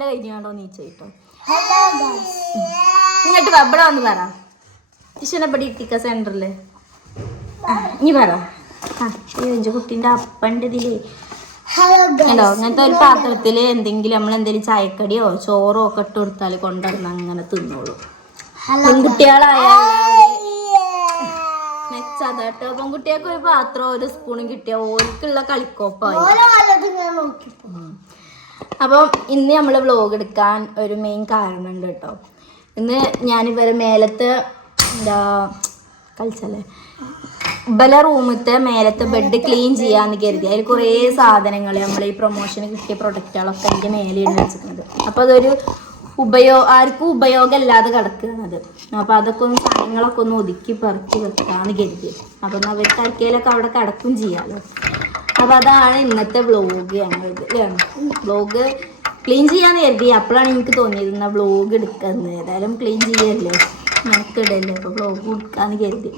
മോന്റെ കഴിഞ്ഞാണ്ടോ നീ ചോദിട്ടോ. ഇങ്ങോട്ട് ഇവിടെ വന്ന് പറ. ഇഷ്ടപ്പെടി ഇട്ടിക്ക സെന്ററില് നീ പറ. കുട്ടീൻ്റെ അപ്പൻ്റെ ഇതിലേ ഹലോ അങ്ങനത്തെ ഒരു പാത്രത്തില് എന്തെങ്കിലും നമ്മളെന്തെങ്കിലും ചായക്കടിയോ ചോറോ ഒക്കെ ഇട്ട് കൊടുത്താൽ കൊണ്ടുവന്ന് അങ്ങനെ തിന്നോളൂ. പെൺകുട്ടികളായാലും മെച്ചതാട്ടോ. പെൺകുട്ടികൾക്ക് ഒരു പാത്രം ഒരു സ്പൂണും കിട്ടിയ ഓർക്കുള്ള കളിക്കോപ്പായി. അപ്പം ഇന്ന് നമ്മൾ വ്ലോഗ് എടുക്കാൻ ഒരു മെയിൻ കാരണമുണ്ട് കേട്ടോ. ഇന്ന് ഞാനിവരെ മേലത്തെ എന്താ കളിച്ചല്ലേ ബല റൂമത്തെ മേലത്തെ ബെഡ് ക്ലീൻ ചെയ്യാന്ന് കരുതി. അതിൽ കുറേ സാധനങ്ങൾ നമ്മൾ ഈ പ്രൊമോഷന് കിട്ടിയ പ്രൊഡക്റ്റുകളൊക്കെ അതിൻ്റെ മേലെയാണ് വെച്ചിട്ടുണ്ട്. അപ്പോൾ അതൊരു ആർക്കും ഉപയോഗമല്ലാതെ കിടക്കുന്നത്. അപ്പോൾ അതൊക്കെ ഒന്ന് സാധനങ്ങളൊക്കെ ഒന്ന് ഒതുക്കി പെറുക്കി വെക്കാന്ന് കരുതി. അപ്പം അവർക്ക് ആർക്കെങ്കിലൊക്കെ അവിടെ കിടക്കും ചെയ്യാമല്ലോ. അപ്പോൾ അതാണ് ഇന്നത്തെ വ്ലോഗ്. ഞങ്ങളിത് അല്ലേ വ്ലോഗ് ക്ലീൻ ചെയ്യാന്ന് കരുതി. അപ്പോഴാണ് എനിക്ക് തോന്നിയത് എന്നാൽ വ്ലോഗ് എടുക്കുന്നത്. ഏതായാലും ക്ലീൻ ചെയ്യല്ലേ നമുക്കിടല്ലേ. അപ്പോൾ വ്ലോഗ് കൊടുക്കാന്ന് കരുതി.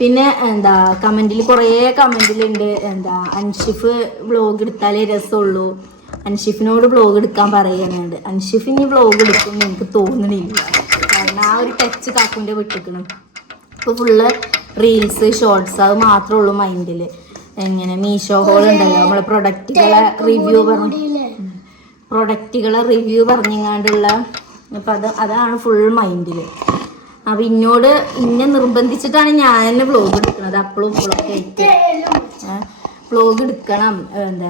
പിന്നെ എന്താ കമൻറ്റിൽ കുറേ കമൻറ്റിലുണ്ട് എന്താ അൻഷിഫ് വ്ലോഗ് എടുത്താലേ രസമുള്ളൂ, അൻഷിഫിനോട് വ്ലോഗ് എടുക്കാൻ പറയുന്നുണ്ട്. അൻഷിഫ് ഇനി വ്ലോഗ് എടുക്കുമെന്ന് എനിക്ക് തോന്നണില്ല. കാരണം ആ ഒരു ടച്ച് കാക്കുൻ്റെ വിട്ടിക്കണം. ഇപ്പോൾ ഫുള്ള് റീൽസ് ഷോർട്സ് അത് മാത്രമേ ഉള്ളൂ മൈൻഡിൽ. എങ്ങനെ മീഷോ ഹോൾ ഉണ്ടല്ലോ നമ്മളെ പ്രൊഡക്റ്റുകളെ റിവ്യൂ പറഞ്ഞങ്ങാണ്ടുള്ള അപ്പം അതാണ് ഫുൾ മൈൻഡിൽ. അപ്പം ഇന്നോട് ഇന്നെ നിർബന്ധിച്ചിട്ടാണ് ഞാൻ തന്നെ വ്ലോഗ് എടുക്കുന്നത്. അപ്പോഴും ഇപ്പോഴൊക്കെ ആയിട്ട് വ്ലോഗ് എടുക്കണം എന്താ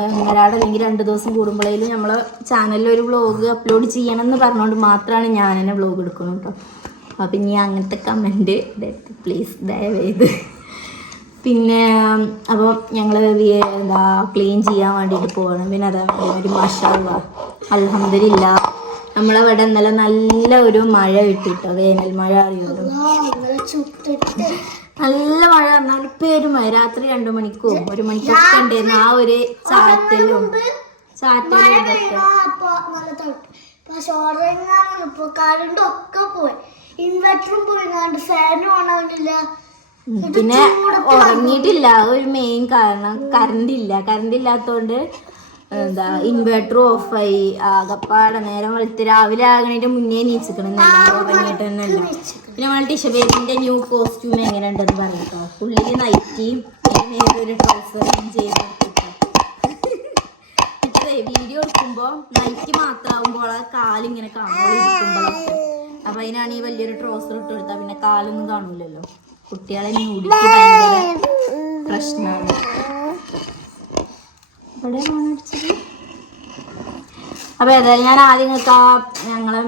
ഒന്നരാട് അല്ലെങ്കിൽ 2 ദിവസം കൂടുമ്പോഴേലും നമ്മളെ ചാനലിൽ ഒരു വ്ലോഗ് അപ്ലോഡ് ചെയ്യണം എന്ന് പറഞ്ഞുകൊണ്ട് മാത്രമാണ് ഞാൻ തന്നെ വ്ലോഗ് എടുക്കുന്നത് കേട്ടോ. അപ്പം ഇനി അങ്ങനത്തെ കമൻറ്റ് പ്ലീസ് ദയവേത്. പിന്നെ അപ്പോൾ ഞങ്ങൾ എന്താ ക്ലീൻ ചെയ്യാൻ വേണ്ടിയിട്ട് പോകണം. പിന്നെ അതേമാതിരി മാഷാഅല്ലാഹ് അൽഹംദുലില്ലാ നമ്മളവിടെ ഇന്നലെ നല്ല ഒരു മഴ കിട്ടിട്ടോ. വേനൽ മഴ അറിയുമല്ലോ, നല്ല മഴ പറഞ്ഞാൽ പെരുമഴ. രാത്രി 2 മണിക്കും 1 മണിക്കൊക്കെ ഉണ്ടായിരുന്നു ആ ഒരു ചാറ്റലും ഇതൊക്കെ. പിന്നെ ഉറങ്ങിയിട്ടില്ല. ഒരു മെയിൻ കാരണം കറണ്ട് ഇല്ലാത്തതുകൊണ്ട് എന്താ ഇൻവേർട്ടർ ഓഫായി. ആകപ്പാടെ നേരം വെളുത്ത് രാവിലെ ആകണതിന്റെ മുന്നേ നീച്ചിക്കണം. ഉറങ്ങിയിട്ട് തന്നെ അല്ല. പിന്നെ നമ്മൾ ടിഷബേബിന്റെ ന്യൂ കോസ്റ്റ്യൂം എങ്ങനെ ഉണ്ടെന്ന് പറയട്ടോ. പുള്ളിക്ക് നൈറ്റിയും ഒരു ട്രൗസറും ചെയ്ത് വീഡിയോ എടുക്കുമ്പോൾ നൈറ്റ് മാത്രമാകുമ്പോൾ ആ കാലിങ്ങനെ കാണുമ്പോഴൊക്കെ അപ്പൊ അതിനാണ് ഈ വലിയൊരു ട്രൗസർ ഇട്ട് കൊടുത്താൽ പിന്നെ കാലൊന്നും കാണൂലല്ലോ. കുട്ടികളെ ന്യൂഡിറ്റി ഭയങ്കര പ്രശ്നമാണ്. അപ്പൊ ഏതായാലും ഞാൻ ആദ്യം നിങ്ങൾക്ക് ഞങ്ങളെ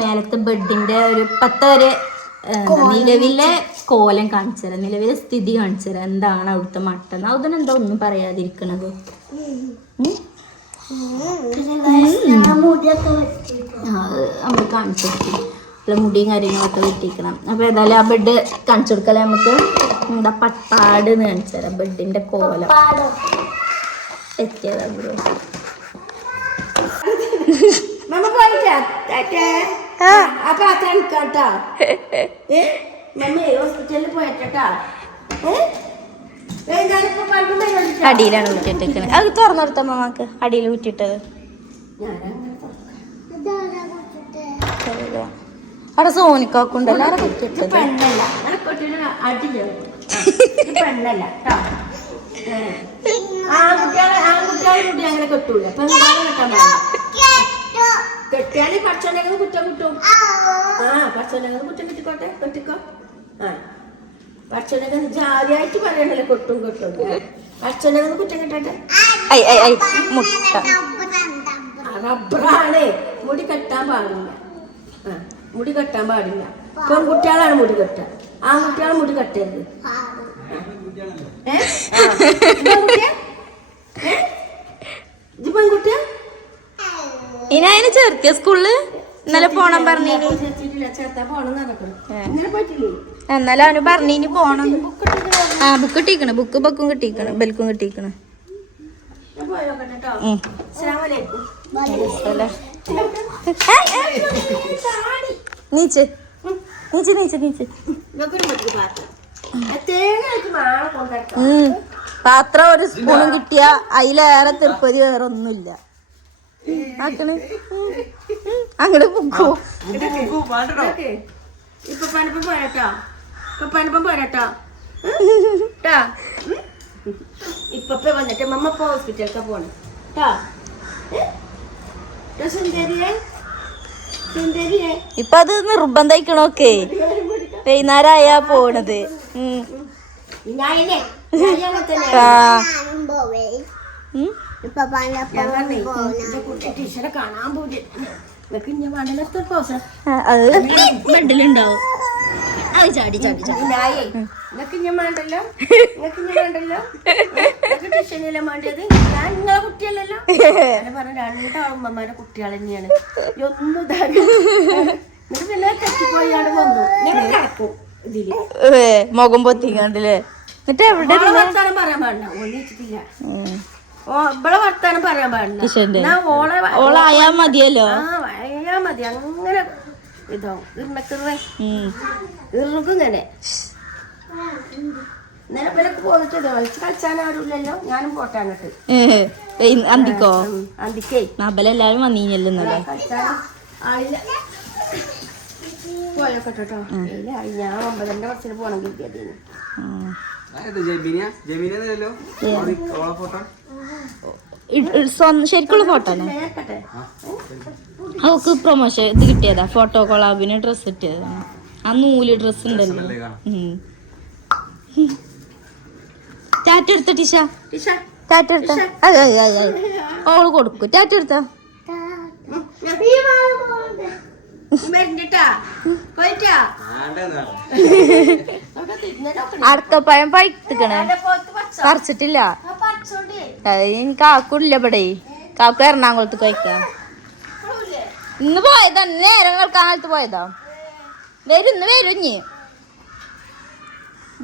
മേലത്തെ ബെഡിന്റെ ഒരു 10 വരെ നിലവിലെ കോലം കാണിച്ചു തരാം, നിലവിലെ സ്ഥിതി കാണിച്ചു തരാം. എന്താണ് അവിടുത്തെ മട്ടൻ അതിനെന്താ ഒന്നും പറയാതിരിക്കണത്. നമ്മൾ കാണിച്ചു കൊടുക്കും മുടിയും കാര്യങ്ങളൊക്കെ വെട്ടിക്കണം. അപ്പോൾ ഏതായാലും ആ ബെഡ് കാണിച്ചു കൊടുക്കല്ലേ നമുക്ക്. എന്താ പട്ടാട് എന്ന് കാണിച്ചു തരാം ബെഡിന്റെ കോലം എത്തിയതാ ബ്രോ. അടിയിലാണ് ഊറ്റിട്ടേക്കണത്. അത് തുറന്നെടുത്ത മാമാക്ക് അടിയിൽ ഊറ്റിട്ടത്. അവിടെ സോനിക്കാക്കുണ്ടല്ലോ അവിടെ കുറ്റിട്ടത്. അങ്ങനെ കെട്ടൂല കെട്ടിയാല് പച്ചനെങ്കിൽ കുറ്റം കിട്ടും. പച്ചനെങ്കിൽ കുറ്റം കിട്ടിക്കോട്ടെ കെട്ടിക്കോ. പച്ചനെങ്കിൽ ജാതിയായിട്ട് പറയണ്ടല്ലോ കൊട്ടും പച്ചനെങ്കിൽ കുറ്റം കിട്ടട്ടെ. റബ്ബറാണ് മുടി കെട്ടാൻ പാടില്ല. മുടി കെട്ടാൻ പാടില്ല. പെൺകുട്ടികളാണ് മുടി കെട്ടുക, ആൺകുട്ടികൾ മുടി കെട്ടരുത്. പെൺകുട്ടിയ ഇനി ചേർത്തിയ സ്കൂളില് ഇന്നലെ പോണം പറഞ്ഞു. എന്നാലും അവന് പറഞ്ഞു പോണം. ബുക്ക് കിട്ടിക്കണ ബുക്കും കിട്ടിക്കണ ബെൽക്കും കിട്ടിക്കണ. നീച്ച് പാത്രം ഒരു സ്പൂണും കിട്ടിയ അതിലേറെ തിരുപ്പതി വേറെ ഒന്നുമില്ല. ആക്കണ് അങ്ങോട്ട് പൊക്കോ. ഇപ്പൊ പനപ്പം പോരാട്ടോ, ഇപ്പൊ പനപ്പം പോരാട്ടോ. ഇപ്പൊ വന്നിട്ട് മമ്മ ഇപ്പൊ ഹോസ്പിറ്റലിലേക്ക് പോണം ട്ടാ. സുന്ദരിയെ സുന്ദരിയെ ഇപ്പൊ അത് നിർബന്ധായിക്കണോക്കെ വൈകുന്നേരമായാ പോണത്. ഞാനേ ടീച്ചറെ കാണാൻ പോയി. അത് ബെഡിലുണ്ടാവും. അത് ചാടി ചാടി ചാടി നിങ്ങക്ക് ഞാൻ വേണ്ടല്ലോ, നിങ്ങക്ക് ഞാൻ വേണ്ടല്ലോ, ട്യൂഷനെല്ലാം വേണ്ടത് ഞാൻ നിങ്ങളെ കുട്ടിയല്ലല്ലോ. അങ്ങനെ പറഞ്ഞ രണ്ടാളുമ്മമാരുടെ കുട്ടികൾ തന്നെയാണ്. ഒന്നും എന്നിട്ട് പിന്നെ തെറ്റിപ്പോയാണ്ട് വന്നു. ഞങ്ങൾ കിടക്കും ഇതില് മുഖം പൊത്തിക്കണ്ടില്ലേ. എന്നിട്ട് എവിടെ വർത്താനം പറയാൻ പാടില്ല, ഒന്നിച്ചിട്ടില്ല. ഇവിടെ വർത്താനം പറയാൻ പാടില്ല. ഓളായാ മതിയല്ലോ. ആയാ മതി. അങ്ങനെ ഇതോ ഇറക്കും ഇങ്ങനെ ഇന്നലെ പേരൊക്കെ പോന്നിട്ട് കളിച്ചാൻ ആരുമില്ലല്ലോ. ഞാനും പോട്ടെ അങ്ങോട്ട്. അന്തിക്കോ? അന്തിക്കേ നബലെല്ലാരും വന്നീഞ്ഞല്ലോ ഇന്നലെ. കളിച്ചാനും ആളില്ല. പോയോട്ടെ കേട്ടോ. ഞാൻ 9:30 ബസ്സിന് പോകണം കിട്ടിയതിന്. ശരിക്കുള്ള ഫോട്ടോ അവക്ക് പ്രൊമോഷൻ ഇത് കിട്ടിയതാ. ഫോട്ടോ കൊളാബിന് ഡ്രസ് കിട്ടിയതാ. ആ നൂല് ഡ്രസ് ഉണ്ടല്ലോ. ടാറ്റ എടുത്ത ടീഷ, ടാറ്റ എടുത്ത ഓള് കൊടുക്കും. ടാറ്റ എടുത്ത അടക്കപ്പഴം പഴുത്തിക്കണേ, പറിച്ചിട്ടില്ല. ഇനി കാക്കൂല്ല ഇവിടെ. കാക്കു എറണാകുളത്ത് കഴിക്കാം. ഇന്ന് പോയതാ, നേരം കാലത്ത് പോയതാ. വരും, ഇന്ന് വരും. ഇനി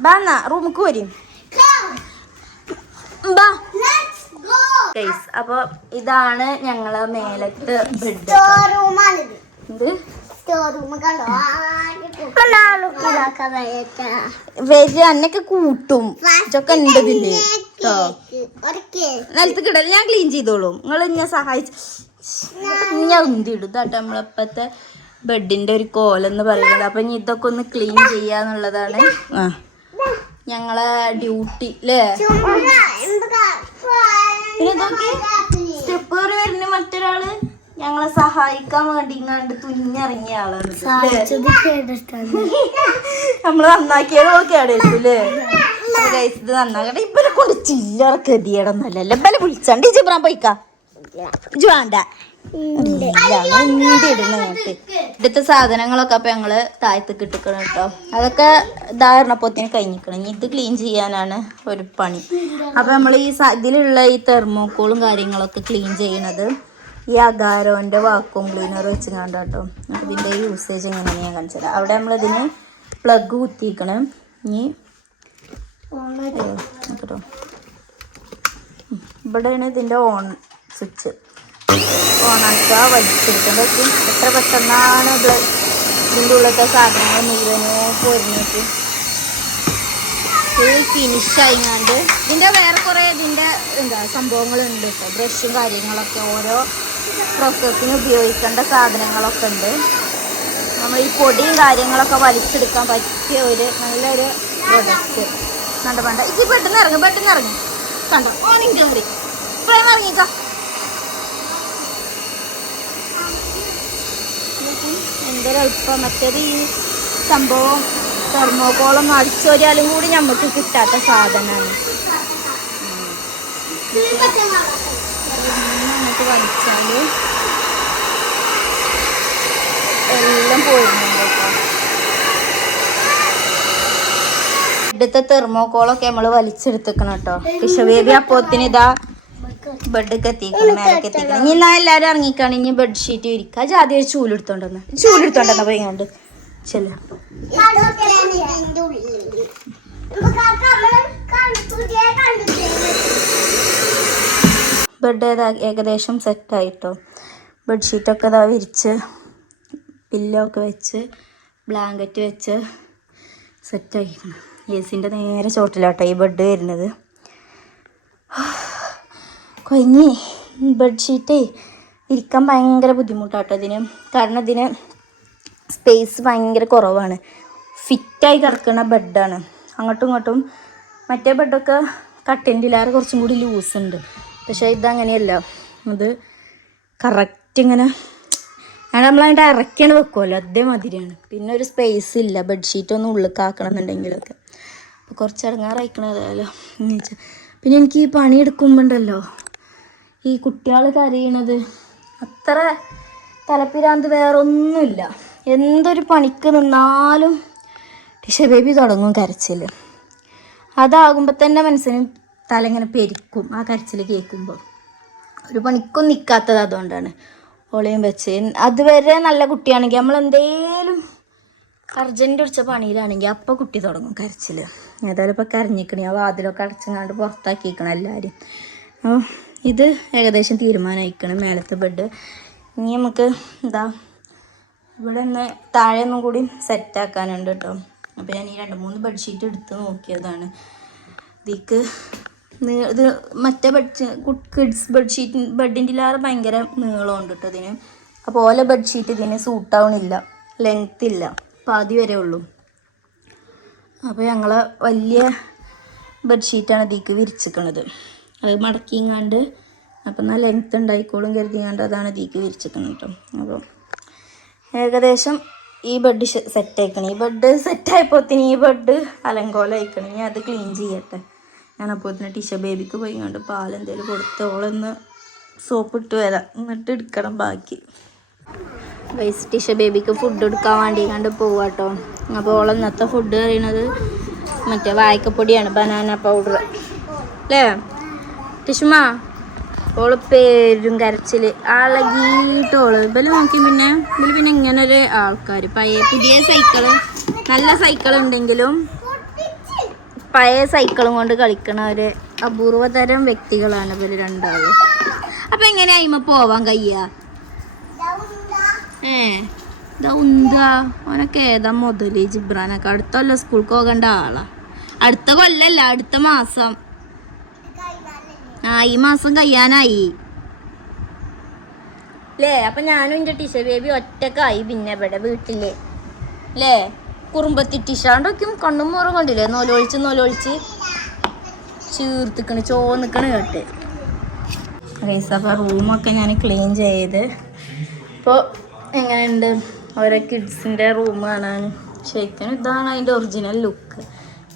ബാന്നാ റൂമിക്ക് വരും. അപ്പൊ ഇതാണ് ഞങ്ങളെ മേലത്തെ ബെഡ്. എന്ത് വരി അന്നൊക്കെ കൂട്ടും ഇതൊക്കെ ഉണ്ടതില്ലേ കേട്ടോ. നിലത്ത് കിടൽ ഞാൻ ക്ലീൻ ചെയ്തോളും. നിങ്ങൾ ഞാൻ സഹായിച്ചു ഞാൻ ഉന്തിടും കേട്ടോ. നമ്മളിപ്പത്തെ ബെഡിന്റെ ഒരു കോലെന്ന് പറയുന്നത്. അപ്പൊ ഇനി ഇതൊക്കെ ഒന്ന് ക്ലീൻ ചെയ്യാന്നുള്ളതാണ് ഞങ്ങളെ ഡ്യൂട്ടി അല്ലേ. പിന്നെ ഇതൊക്കെ സ്റ്റെപ്പ് കയറി വരുന്ന മറ്റൊരാള് ഞങ്ങളെ സഹായിക്കാൻ വേണ്ടി ഇങ്ങാണ്ട് തുന്നിറങ്ങിയ ആളാണ്. നമ്മള് നന്നാക്കിയത് കേടല്ലേ. ഇത് നന്നാക്കട്ടെ. ഇവരെ കൊണ്ട് ചില്ലറ ഗതിയേടൊന്നല്ലല്ലോ. ഇവരെ വിളിച്ചാണ്ട് ജിബ്രാൻ പോയിക്കാ വേണ്ട ഇവിടുത്തെ സാധനങ്ങളൊക്കെ അപ്പൊ ഞങ്ങള് താഴത്തേക്ക് ഇട്ടിക്കണം കേട്ടോ. അതൊക്കെ ഇതാരണപ്പോത്തിന് കഴിഞ്ഞിക്കണം. ഇനി ഇത് ക്ലീൻ ചെയ്യാനാണ് ഒരു പണി. അപ്പൊ നമ്മൾ ഈ ഇതിലുള്ള ഈ തെർമോക്കോളും കാര്യങ്ങളൊക്കെ ക്ലീൻ ചെയ്യണത് ഈ അഗാരോന്റെ വാക്വം ക്ലീനർ വെച്ച് കണ്ടോ. ഇതിന്റെ യൂസേജ് എങ്ങനെയാണ് ഞാൻ കാണിച്ചത്. അവിടെ നമ്മളിതിന് പ്ലഗ് കുത്തിക്കണം. ഇനി കേട്ടോ ഇവിടെയാണ് ഇതിന്റെ ഓൺ സ്വിച്ച്. ഓണാക്കുക, വലിച്ചെടുക്കേണ്ടത്. എത്ര പെട്ടെന്നാണ് ഇതിൻ്റെ ഉള്ളത്തെ സാധനങ്ങൾ മുഴുവനോ പൊരിഞ്ഞിട്ട് ഫിനിഷായിങ്ങാണ്ട്. ഇതിൻ്റെ വേറെ കുറേ ഇതിൻ്റെ എന്താ സംഭവങ്ങളുണ്ട് കേട്ടോ. ബ്രഷും കാര്യങ്ങളൊക്കെ ഓരോ പ്രോസസ്സിന് ഉപയോഗിക്കേണ്ട സാധനങ്ങളൊക്കെ ഉണ്ട്. നമ്മൾ ഈ പൊടിയും കാര്യങ്ങളൊക്കെ വലിച്ചെടുക്കാൻ പറ്റിയ ഒരു നല്ലൊരു പ്രൊഡക്റ്റ്. കണ്ട വേണ്ട ഇത് പെട്ടെന്ന് ഇറങ്ങി കണ്ടോ. ഓണിങ് കയറി ഇപ്പോഴാണ് ഇറങ്ങിക്ക. എന്തൊരു എളുപ്പം. മറ്റേത് ഈ സംഭവം തെർമോക്കോളൊന്നും അടിച്ചൊരിയാലും കൂടി നമുക്ക് കിട്ടാത്ത സാധനമാണ്. അങ്ങോട്ട് വലിച്ചാൽ എല്ലാം പോയിരുന്നുണ്ട് കേട്ടോ. ഇവിടുത്തെ തെർമോക്കോളൊക്കെ നമ്മൾ വലിച്ചെടുത്തേക്കണം കേട്ടോ. ഫിഷ ബേബി അപ്പോത്തിന് ഇതാ ബെഡൊക്കെ എത്തിക്കണം, മേലൊക്കെ എത്തിക്കണം. ഇനി എന്നാ എല്ലാവരും ഇറങ്ങിക്കാണ്. ഇനി ബെഡ്ഷീറ്റ് വിരിക്കുക. ജാതി ഒരു ചൂലെടുത്തോണ്ടെന്നാ പോയിങ്ങോണ്ട് ചെല്ല. ബെഡ് ഏകദേശം സെറ്റായിട്ടോ. ബെഡ്ഷീറ്റൊക്കെ ഇതാ വിരിച്ച് പില്ലോ ഒക്കെ വെച്ച് ബ്ലാങ്കറ്റ് വെച്ച് സെറ്റായിരിക്കണം. എസിൻ്റെ നേരെ ചോട്ടിലാട്ടോ ഈ ബെഡ് വരുന്നത്. കൊഞ്ഞി ബെഡ്ഷീറ്റേ ഇരിക്കാൻ ഭയങ്കര ബുദ്ധിമുട്ടാട്ടോ ഇതിന്. കാരണം ഇതിന് സ്പേസ് ഭയങ്കര കുറവാണ്. ഫിറ്റായി കിടക്കുന്ന ബെഡാണ്. അങ്ങോട്ടും ഇങ്ങോട്ടും മറ്റേ ബെഡൊക്കെ കട്ടിൻ്റെലാറ് കുറച്ചും കൂടി ലൂസ് ഉണ്ട്. പക്ഷേ ഇതങ്ങനെയല്ല. ഇത് കറക്റ്റ് ഇങ്ങനെ നമ്മളതിൻ്റെ ഇറക്കിയാണ് വെക്കുമല്ലോ, അതേമാതിരിയാണ്. പിന്നെ ഒരു സ്പേസ് ഇല്ല ബെഡ്ഷീറ്റൊന്നും ഉള്ളിൽ ആക്കണം എന്നുണ്ടെങ്കിലൊക്കെ. അപ്പോൾ കുറച്ച് ഇറങ്ങാറായിക്കണതല്ലോ എന്ന് വെച്ചാൽ. പിന്നെ എനിക്ക് ഈ പണിയെടുക്കുമ്പോൾ ഉണ്ടല്ലോ ഈ കുട്ടികൾ കരയണത് അത്ര തലപ്പിരാന്ത് വേറെ ഒന്നുമില്ല. എന്തൊരു പണിക്ക് നിന്നാലും ടിഷ ബേബി തുടങ്ങും കരച്ചിൽ. അതാകുമ്പോൾ തന്നെ മനസ്സിന് തല ഇങ്ങനെ പെരിക്കും ആ കരച്ചിൽ കേൾക്കുമ്പോൾ. ഒരു പണിക്കും നിൽക്കാത്തത് അതുകൊണ്ടാണ്. ഓളയും വെച്ച് അതുവരെ നല്ല കുട്ടിയാണെങ്കിൽ നമ്മളെന്തേലും അർജൻറ്റ് പിടിച്ച പണിയിലാണെങ്കിൽ അപ്പം കുട്ടി തുടങ്ങും കരച്ചിൽ. ഏതായാലും ഇപ്പോൾ കരഞ്ഞിക്കണേ. ആ വാതിലൊക്കെ അടച്ചങ്ങാണ്ട് പുറത്താക്കിക്കണം എല്ലാവരും. അപ്പോൾ ഇത് ഏകദേശം തീരുമാനമായിക്കണം മേലത്തെ ബെഡ്. ഇനി നമുക്ക് ഇവിടെ നിന്ന് താഴെ ഒന്നും കൂടി സെറ്റാക്കാനുണ്ട് കേട്ടോ. അപ്പോൾ ഞാൻ ഈ 2-3 ബെഡ്ഷീറ്റ് എടുത്ത് നോക്കിയതാണ്. ഇതിക്ക് ഇത് മറ്റേ കിഡ്സ് ബെഡിൻ്റെ ലാറ് ഭയങ്കര നീളമുണ്ട് കേട്ടോ ഇതിന്. അപ്പോൾ ഓല ബെഡ്ഷീറ്റ് ഇതിന് സൂട്ടാവണില്ല, ലെങ്ത് ഇല്ല, പാതി വരെ ഉള്ളൂ. അപ്പോൾ ഞങ്ങൾ വലിയ ബെഡ്ഷീറ്റാണ് ഇതിക്ക് വിരിച്ചിക്കണത്. അത് മടക്കിങ്ങാണ്ട് അപ്പം എന്നാൽ ലെങ്ത്ത് ഉണ്ടായിക്കോളും കരുതിങ്ങാണ്ട് അതാണ് ഇതിക്ക് വിരിച്ചിക്കുന്നത് കേട്ടോ. അപ്പോൾ ഏകദേശം ഈ ബെഡ് സെറ്റായിക്കണം. ഈ ബെഡ് സെറ്റായപ്പോഴത്തേന് ഈ ബെഡ് അലങ്കോലമായിക്കണം. ഇനി അത് ക്ലീൻ ചെയ്യട്ടെ. ഞാനപ്പോൾ തന്നെ ടിഷ ബേബിക്ക് പോയി കണ്ട് പാലെന്തേലും കൊടുത്ത് ഓളൊന്ന് സോപ്പ് ഇട്ട് വരാം, എന്നിട്ട് എടുക്കണം ബാക്കി. വൈസ് ടിഷ ബേബിക്ക് ഫുഡ് എടുക്കാൻ വേണ്ടി കണ്ട് പോവാട്ടോ. അപ്പോൾ ഓൾ ഇന്നത്തെ ഫുഡ് പറയുന്നത് മറ്റേ വായ്ക്കപ്പൊടിയാണ്, ബനാന പൗഡർ അല്ലേ ടിഷുമ? ഓള് പേരും കരച്ചിൽ അളകിയിട്ടോള്. ഇവല് നോക്കി പിന്നെ ഇങ്ങനെ ഒരു ആൾക്കാർ പുതിയ സൈക്കിള്, നല്ല സൈക്കിൾ ഉണ്ടെങ്കിലും പഴയ സൈക്കിളും കൊണ്ട് കളിക്കണ ഒരു അപൂർവതരം വ്യക്തികളാണ് ഇവര് രണ്ടാളും. അപ്പം എങ്ങനെയാ ഇമ്മ പോവാൻ കഴിയുക? ഇതാ ഓനൊക്കെ ഏതാ മുതല് ജിബ്രാനൊക്കെ അടുത്തല്ല സ്കൂൾക്ക് പോകേണ്ട ആളാ. അടുത്ത കൊല്ലല്ല, അടുത്ത മാസം. ഈ മാസം കഴിയാനായി അല്ലേ? അപ്പം ഞാനും എൻ്റെ ടിഷ ബേബി ഒറ്റക്കായി പിന്നെ ഇവിടെ വീട്ടില് അല്ലേ? കുറുമ്പത്തി ടിഷാണ്ടൊക്കെയും കണ്ണും മോറും കണ്ടില്ലേ? നോലൊഴിച്ച് ചീർത്തിക്കണ് ചോന്നിക്കണ് കേട്ട്. അപ്പോൾ റൂമൊക്കെ ഞാൻ ക്ലീൻ ചെയ്ത് ഇപ്പോൾ എങ്ങനെയുണ്ട് ഓരോ കിഡ്സിൻ്റെ റൂം കാണാൻ. ശരിക്കും ഇതാണ് അതിൻ്റെ ഒറിജിനൽ ലുക്ക്.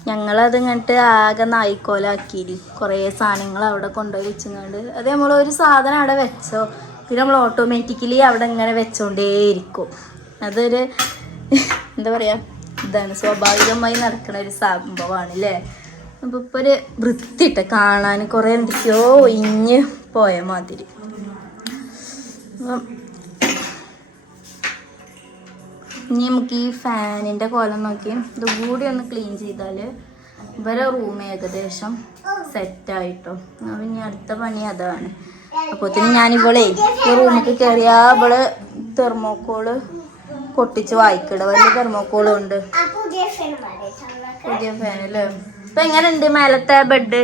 ഞങ്ങളത് ഇങ്ങോട്ട് ആകെ നായിക്കോലാക്കിയിരി കുറേ സാധനങ്ങൾ അവിടെ കൊണ്ടുപോയി വെച്ചിങ്ങാണ്ട്. അത് നമ്മളൊരു സാധനം അവിടെ വെച്ചോ പിന്നെ നമ്മൾ ഓട്ടോമാറ്റിക്കലി അവിടെ ഇങ്ങനെ വെച്ചോണ്ടേയിരിക്കും. അതൊരു എന്താ പറയുക, ഇതാണ് സ്വാഭാവികമായി നടക്കുന്ന ഒരു സംഭവമാണ് അല്ലേ? അപ്പോൾ ഇപ്പോൾ ഒരു വൃത്തിയിട്ട കാണാൻ കുറേ എന്തൊക്കെയോ ഒഴിഞ്ഞ് പോയ മാതിരി. അപ്പം ഇനി നമുക്ക് ഈ ഫാനിൻ്റെ കോലം നോക്കി ഇതുകൂടി ഒന്ന് ക്ലീൻ ചെയ്താൽ ഇവരെ റൂം ഏകദേശം സെറ്റായിട്ടോ. അപ്പം ഇനി അടുത്ത പണി അതാണ്. അപ്പോഴത്തേന് ഞാനിവളെ ഈ റൂമിലേക്ക് കയറിയാൽ ഇവള് തെർമോക്കോള് പൊട്ടിച്ച് വായിക്കിട. വലിയ തെർമോക്കോളും ഉണ്ട്. പുതിയ ഫാനല്ലേ? ഇപ്പം എങ്ങനെയുണ്ട് മേലത്തെ ബെഡ്?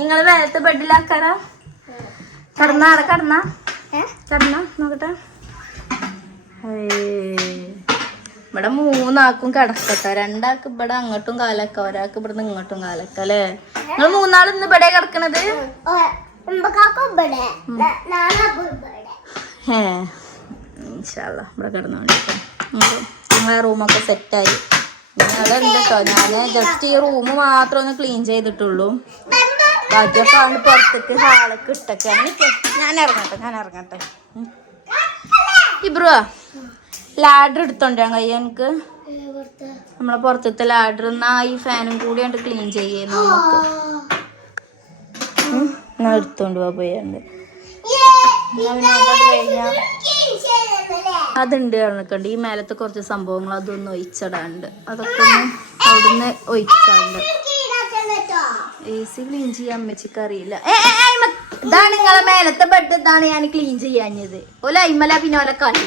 നിങ്ങൾ മേലത്തെ ബെഡിലാക്കാറാ? കടന്ന നോക്കട്ടെ. ഇവിടെ 3 ആൾക്കും കിടക്കട്ടെ. 2 ആൾക്ക് ഇവിടെ അങ്ങോട്ടും കാലക്ക, ഒരാൾക്ക് ഇവിടെ നിന്ന് ഇങ്ങോട്ടും കാലക്ക അല്ലേ? നിങ്ങൾ 3 ആൾ ഇന്ന് ഇവിടെ കിടക്കണത്? ഇവിടെ കിടന്നോണ്ടിരിക്കും. നിങ്ങളെ റൂമൊക്കെ സെറ്റായി. അവിടെ ഉണ്ട് കേട്ടോ. ഞാൻ ജസ്റ്റ് ഈ റൂം മാത്രം ഒന്ന് ക്ലീൻ ചെയ്തിട്ടുള്ളൂ. ബാക്കിയൊക്കെ ആണ് പുറത്തേക്ക് ഹാളൊക്കെ ഇട്ടൊക്കെയാണ്. ഞാൻ ഇറങ്ങട്ടെ. ഇബ്രുവാ ലാഡർ എടുത്തോണ്ടാ കയ്യ എനിക്ക്? നമ്മളെ പുറത്തത്തെ ലാഡർ എന്നാ ഈ ഫാനും കൂടി കണ്ട് ക്ലീൻ ചെയ്യുന്നു നമുക്ക്. എന്നാ എടുത്തോണ്ട് പോയാണ്ട് അതുണ്ട് കണക്കുണ്ട്. ഈ മേലത്തെ കുറച്ച് സംഭവങ്ങൾ അതൊന്നും ഒഴിച്ചിടാണ്ട്, അതൊക്കെ ഒന്ന് അവിടുന്ന് ഒഴിച്ചാണ്ട്. AC ക്ലീൻ ചെയ്യാൻ അമ്മച്ചിക്ക് അറിയില്ല. ഇതാണ് നിങ്ങളെ മേലത്തെ ബെഡ്. ഇതാണ് ഞാൻ ക്ലീൻ ചെയ്യാഞ്ഞത്. ഓല അയിമല പിന്നെ ഓല കളി.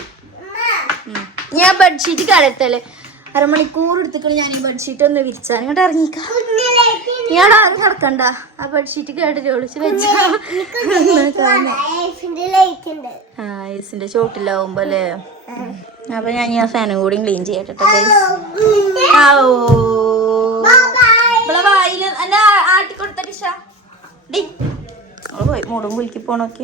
ഞാൻ ബെഡ്ഷീറ്റ് കളയത്തല്ലേ? അരമണിക്കൂർ എടുത്തിട്ട് ഞാൻ ഈ ബെഡ്ഷീറ്റ് ഒന്ന് വിരിച്ചാൽ ഇങ്ങോട്ട് ഇറങ്ങിക്കാം. ഞാൻ ആരും കിടക്കണ്ട, ആ ബെഡ്ഷീറ്റ് കേട്ടിട്ട് ഒളിച്ച് വെച്ചാ ഐസിന്റെ ചോട്ടിലാവുമ്പോ അല്ലേ. അപ്പൊ ഞാൻ ആ ഫാനും കൂടി ക്ലീൻ ചെയ്യട്ടെ. വായില് എന്നെ ആട്ടിക്കൊടുത്ത ഡിഷ പോയി മൂടും കുലുക്കി പോണോക്കി.